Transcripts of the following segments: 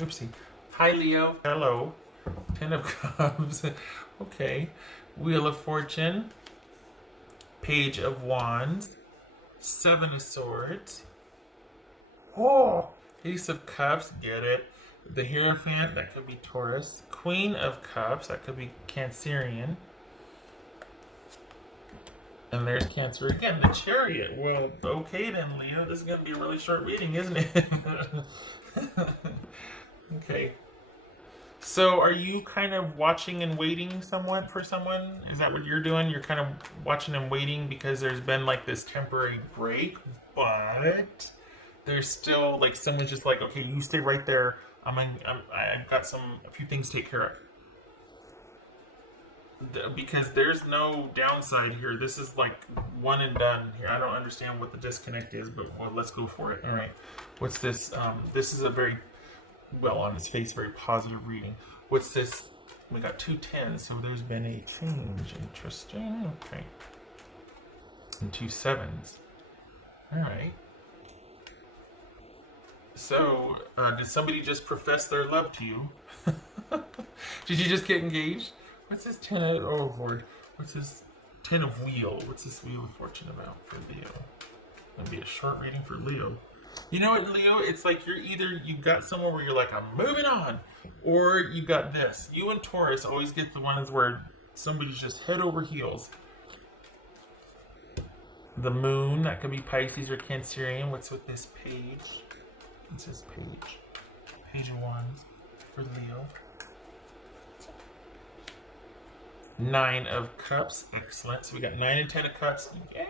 Oopsie. Hi, Leo. Hello. Ten of Cups. Okay. Wheel of Fortune. Page of Wands. Seven of Swords. Oh! Ace of Cups. Get it. The Hierophant. That could be Taurus. Queen of Cups. That could be Cancerian. And there's Cancer again. The Chariot. Well, okay then, Leo. This is going to be a really short reading, isn't it? Okay. So, are you kind of watching and waiting somewhat for someone? Is that what you're doing? You're kind of watching and waiting because there's been like this temporary break, but there's still like someone's just like, okay, you stay right there. I've got a few things to take care of. Because there's no downside here. This is like one and done here. I don't understand what the disconnect is, but well, let's go for it. All right. What's this? This is a very well, on its face, very positive reading. What's this? We got two tens, so there's been a change. Interesting. Okay. And two sevens. All right. So, did somebody just profess their love to you? Did you just get engaged? What's this ten of, oh Lord. What's this ten of wheel? What's this wheel of fortune about for Leo? Gonna be a short reading for Leo. You know what, Leo? It's like you've got somewhere where you're like, I'm moving on, or you got this. You and Taurus always get the ones where somebody's just head over heels. The moon, that could be Pisces or Cancerian. What's with this page? What's this page? Page of Wands for Leo. Nine of Cups, excellent. So we got 9 and 10 of Cups. Yay!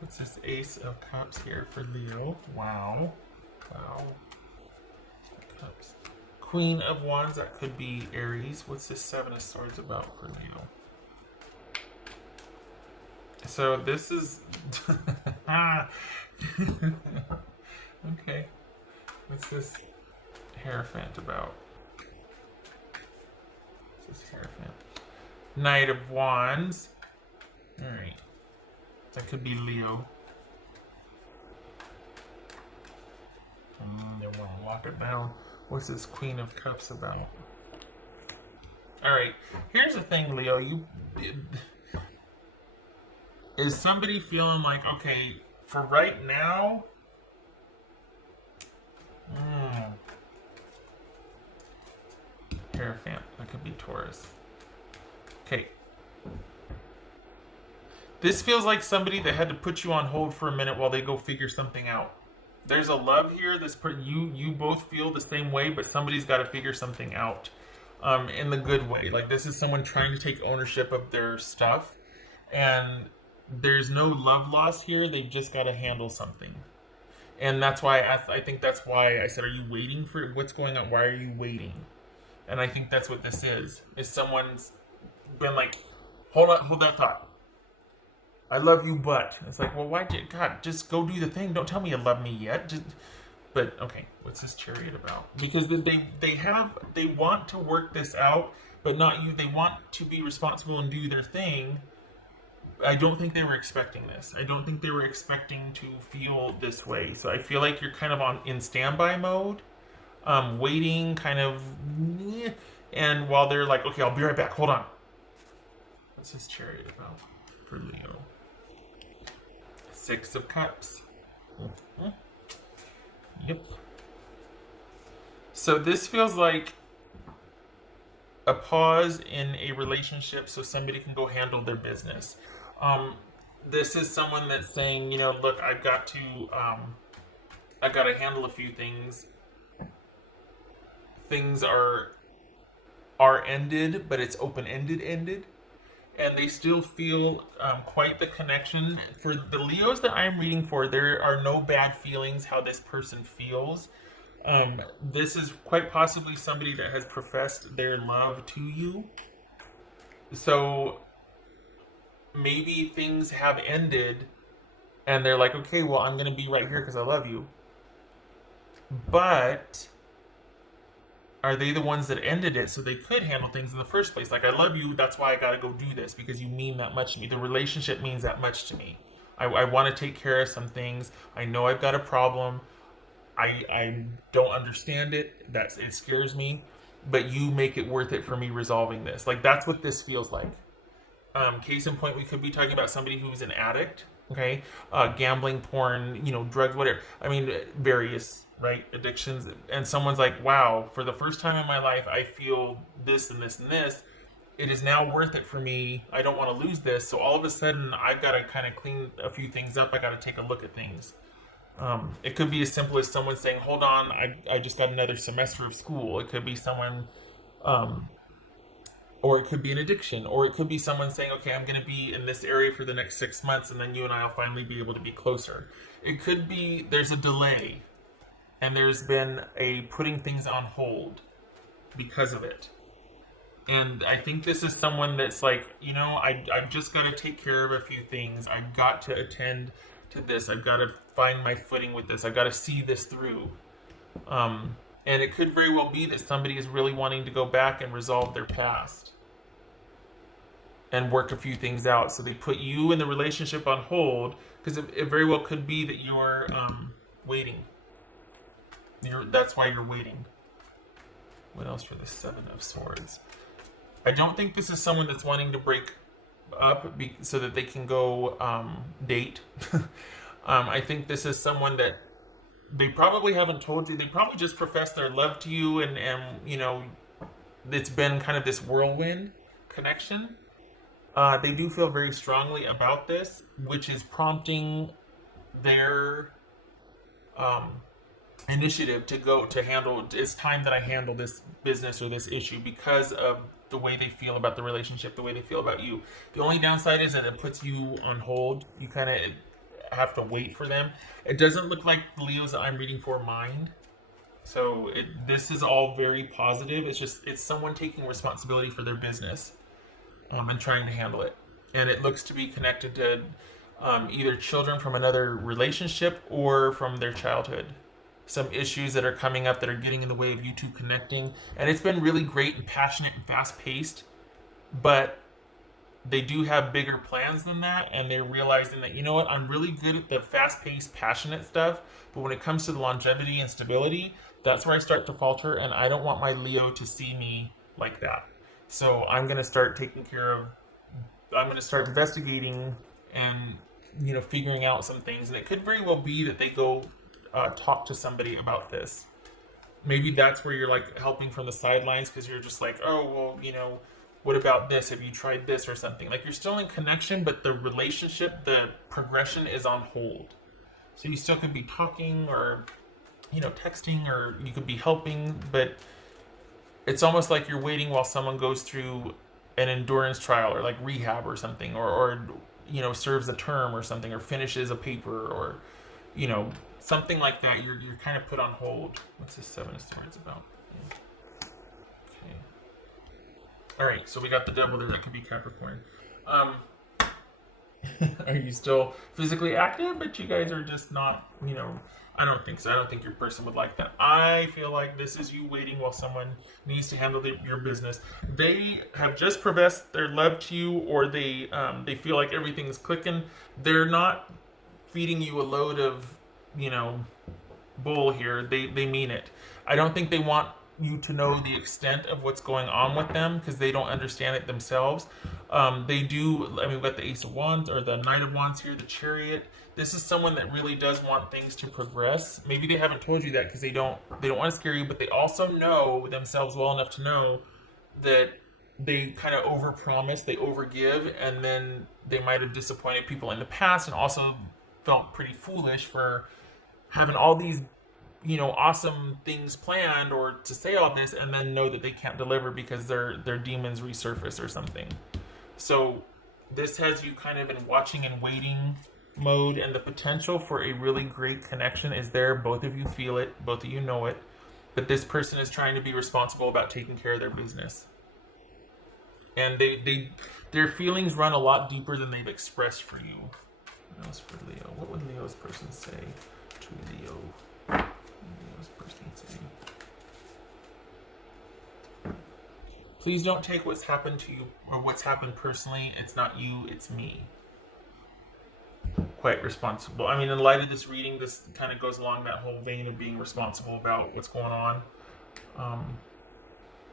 What's this Ace of Cups here for Leo? Wow. Wow. Cups. Queen of Wands, that could be Aries. What's this Seven of Swords about for Leo? So this is... Okay. What's this Hierophant about? What's this Hierophant? Knight of Wands. Alright. That could be Leo. They want to lock it down. What's this Queen of Cups about? Alright. Here's the thing, Leo. Is somebody feeling like, okay, for right now... Hierophant. That could be Taurus. Okay. This feels like somebody that had to put you on hold for a minute while they go figure something out. There's a love here. You both feel the same way, but somebody's got to figure something out, in the good way. Like this is someone trying to take ownership of their stuff, and there's no love lost here. They've just got to handle something, and that's why I think that's why I said, "Are you waiting for what's going on? Why are you waiting?" And I think that's what this is. Is someone's been like, hold that thought. I love you, but it's like, well, why'd you? God, just go do the thing. Don't tell me you love me yet. But okay, what's this Chariot about? Because they want to work this out, but not you. They want to be responsible and do their thing. I don't think they were expecting this. I don't think they were expecting to feel this way. So I feel like you're kind of in standby mode, waiting, kind of, and while they're like, okay, I'll be right back. Hold on. What's this Chariot about for Leo? Six of Cups. Yep. So this feels like a pause in a relationship so somebody can go handle their business. This is someone that's saying, look, I've got to handle a few things. Things are ended, but it's open-ended. And they still feel quite the connection. For the Leos that I'm reading for, there are no bad feelings how this person feels. This is quite possibly somebody that has professed their love to you. So maybe things have ended and they're like, okay, well, I'm going to be right here because I love you. But... are they the ones that ended it so they could handle things in the first place? Like, I love you, that's why I gotta go do this, because you mean that much to me. The relationship means that much to me. I want to take care of some things. I know I've got a problem. I don't understand it. It scares me, but you make it worth it for me resolving this. Like that's what this feels like. Case in point, we could be talking about somebody who's an addict, okay? Gambling, porn, drugs, whatever. I mean, various, right, addictions. And someone's like, wow, for the first time in my life, I feel this and this and this. It is now worth it for me. I don't want to lose this. So all of a sudden, I've got to kind of clean a few things up. I got to take a look at things. It could be as simple as someone saying, hold on, I just got another semester of school. It could be someone, or it could be an addiction, or it could be someone saying, okay, I'm going to be in this area for the next 6 months, and then you and I will finally be able to be closer. It could be there's a delay, and there's been a putting things on hold because of it. And I think this is someone that's like, I've just got to take care of a few things. I've got to attend to this. I've got to find my footing with this. I've got to see this through. And it could very well be that somebody is really wanting to go back and resolve their past and work a few things out. So they put you and the relationship on hold because it very well could be that you're waiting. That's why you're waiting. What else for the Seven of Swords? I don't think this is someone that's wanting to break up so that they can go date. I think this is someone that they probably haven't told you. They probably just profess their love to you, and it's been kind of this whirlwind connection. They do feel very strongly about this, which is prompting their initiative to handle. It's time that I handle this business or this issue because of the way they feel about the relationship, the way they feel about you. The only downside is that it puts you on hold. You kind of have to wait for them. It doesn't look like the Leos that I'm reading for mind. So this is all very positive. It's someone taking responsibility for their business and trying to handle it. And it looks to be connected to either children from another relationship or from their childhood. Some issues that are coming up that are getting in the way of you two connecting. And it's been really great and passionate and fast-paced. But they do have bigger plans than that. And they're realizing that, I'm really good at the fast-paced, passionate stuff. But when it comes to the longevity and stability, that's where I start to falter. And I don't want my Leo to see me like that. So I'm going to start I'm going to start investigating and, figuring out some things. And it could very well be that they go talk to somebody about this. Maybe that's where you're like helping from the sidelines because you're just like, oh, well, what about this? Have you tried this or something? Like you're still in connection, but the relationship, the progression is on hold. So you still could be talking or, texting, or you could be helping, but it's almost like you're waiting while someone goes through an endurance trial or like rehab or something, or serves a term or something, or finishes a paper, or, something like that. You're kind of put on hold. What's this Seven of Swords about? Yeah. Okay. All right, so we got the Devil there. That could be Capricorn. Are you still physically active, but you guys are just not, I don't think so. I don't think your person would like that. I feel like this is you waiting while someone needs to handle your business. They have just professed their love to you, or they feel like everything is clicking. They're not feeding you a load of, bull here. They mean it. I don't think they want you to know the extent of what's going on with them because they don't understand it themselves. They do. I mean, we've got the Ace of Wands or the Knight of Wands here, the Chariot. This is someone that really does want things to progress. Maybe they haven't told you that because they don't want to scare you, but they also know themselves well enough to know that they kind of overpromise, they overgive, and then they might have disappointed people in the past and also felt pretty foolish for having all these awesome things planned or to say all this and then know that they can't deliver because their demons resurface or something. So this has you kind of in watching and waiting mode, and the potential for a really great connection is there. Both of you feel it, both of you know it, but this person is trying to be responsible about taking care of their business. And their feelings run a lot deeper than they've expressed for you. What else for Leo? What would Leo's person say to Leo? Leo's person say. Please don't take what's happened to you or what's happened personally. It's not you, it's me. quite responsible. I mean, in light of this reading, this kind of goes along that whole vein of being responsible about what's going on. Um,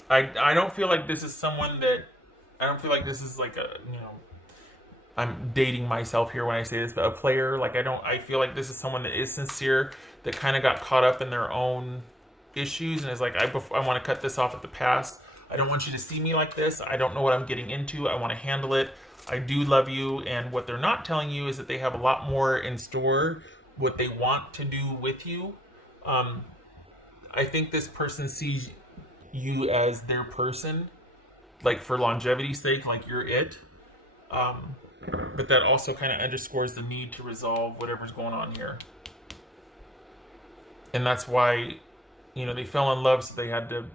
I don't feel like this is someone that I don't feel like this is like a I'm dating myself here when I say this, but a player like I feel like this is someone that is sincere that kind of got caught up in their own issues and is like I want to cut this off at the past. I don't want you to see me like this. I don't know what I'm getting into. I want to handle it. I do love you, and what they're not telling you is that they have a lot more in store. What they want to do with you. Um, I think this person sees you as their person, like for longevity's sake, like you're it. Um, but that also kind of underscores the need to resolve whatever's going on here. And that's why, they fell in love, so they had to,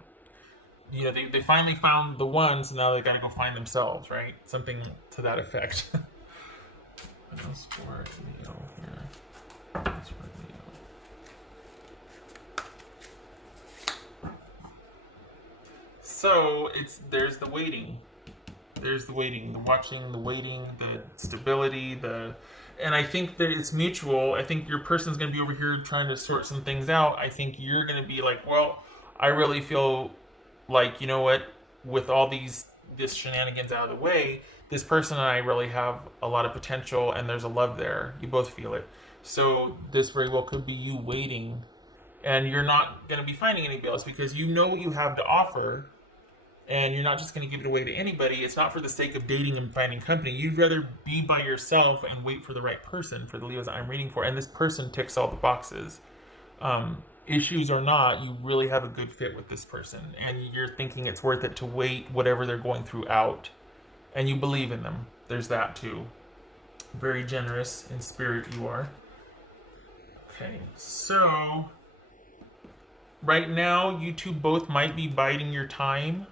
they finally found the one, so now they got to go find themselves, right? Something to that effect. What else for Leo here? What's for Leo? So there's the waiting. There's the waiting, the watching, the waiting, the stability, and I think that it's mutual. I think your person's going to be over here trying to sort some things out. I think you're going to be like, well, I really feel like, you know what, with all this shenanigans out of the way, this person and I really have a lot of potential, and there's a love there. You both feel it. So this very well could be you waiting, and you're not going to be finding anybody else because you know what you have to offer. And you're not just going to give it away to anybody. It's not for the sake of dating and finding company. You'd rather be by yourself and wait for the right person, for the Leos that I'm reading for. And this person ticks all the boxes. Issues or not, you really have a good fit with this person. And you're thinking it's worth it to wait whatever they're going through out. And you believe in them. There's that too. Very generous in spirit you are. Okay, so right now you two both might be biding your time.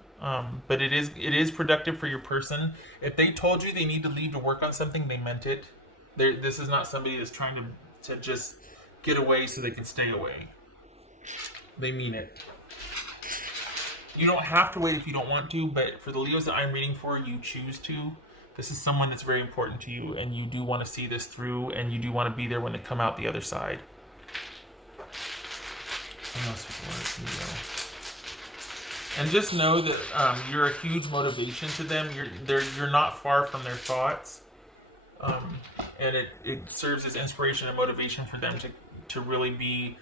But it is productive for your person. If they told you they need to leave to work on something, they meant it. This is not somebody that's trying to just get away so they can stay away. They mean it. You don't have to wait if you don't want to, but for the Leos that I'm reading for, you choose to. This is someone that's very important to you, and you do want to see this through, and you do want to be there when they come out the other side. What else for Leo? And just know that you're a huge motivation to them. You're not far from their thoughts, and it serves as inspiration and motivation for them to really be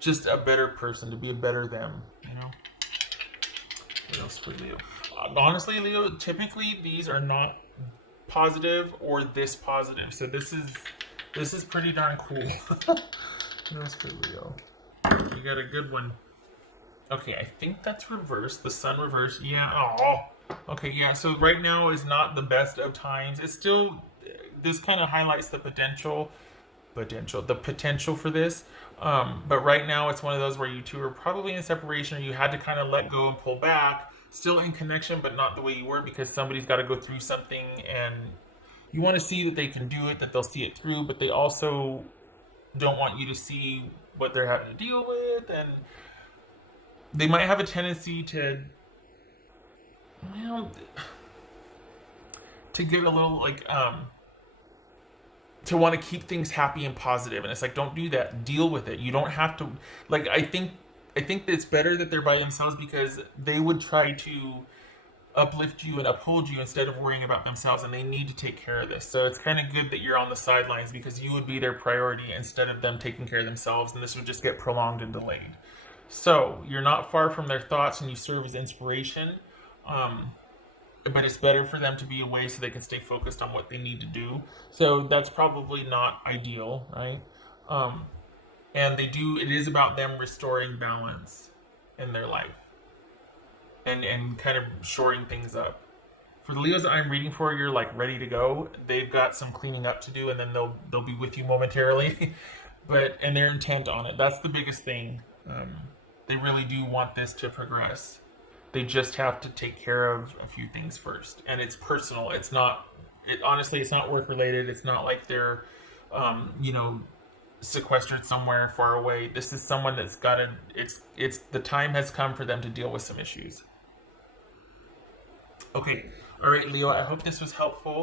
just a better person, to be a better them. What else for Leo? Honestly, Leo, typically these are not positive or this positive, so this is pretty darn cool. What else for Leo? You got a good one. Okay, I think that's reversed. The sun reversed. Yeah. Oh. Okay, yeah. So right now is not the best of times. It's still, this kind of highlights the potential for this. But right now it's one of those where you two are probably in separation, or you had to kind of let go and pull back. Still in connection, but not the way you were, because somebody's got to go through something, and you want to see that they can do it, that they'll see it through, but they also don't want you to see what they're having to deal with, and they might have a tendency to get a little like to want to keep things happy and positive, and it's like, don't do that. Deal with it. You don't have to. Like, I think it's better that they're by themselves, because they would try to uplift you and uphold you instead of worrying about themselves, and they need to take care of this. So it's kind of good that you're on the sidelines, because you would be their priority instead of them taking care of themselves, and this would just get prolonged and delayed. So you're not far from their thoughts, and you serve as inspiration, but it's better for them to be away so they can stay focused on what they need to do. So that's probably not ideal, right? And it is about them restoring balance in their life, and kind of shoring things up. For the Leos that I'm reading for, you're like ready to go. They've got some cleaning up to do, and then they'll be with you momentarily. And they're intent on it. That's the biggest thing. They really do want this to progress. They just have to take care of a few things first, and it's personal. Honestly, it's not work related. It's not like they're, sequestered somewhere far away. This is someone that's it's the time has come for them to deal with some issues. Okay, all right, Leo. I hope this was helpful.